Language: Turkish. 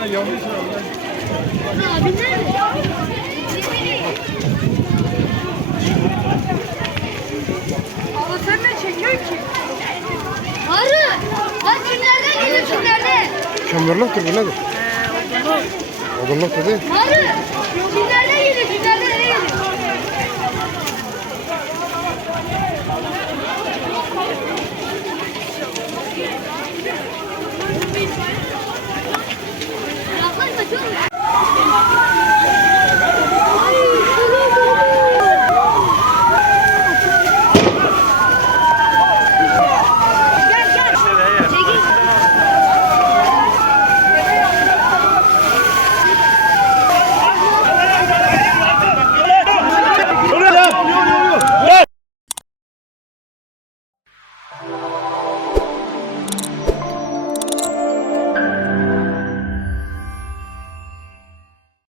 Abi nerede? Ama sen ne çekiyorsun ki? Arı! Lan kimlerden geliyor kimlerden? Kömürlüktür bu nedir? Odunluk dedi. Arı! Kimlerden geliyor kimlerden nereye geliyor? Yaklaşma çok.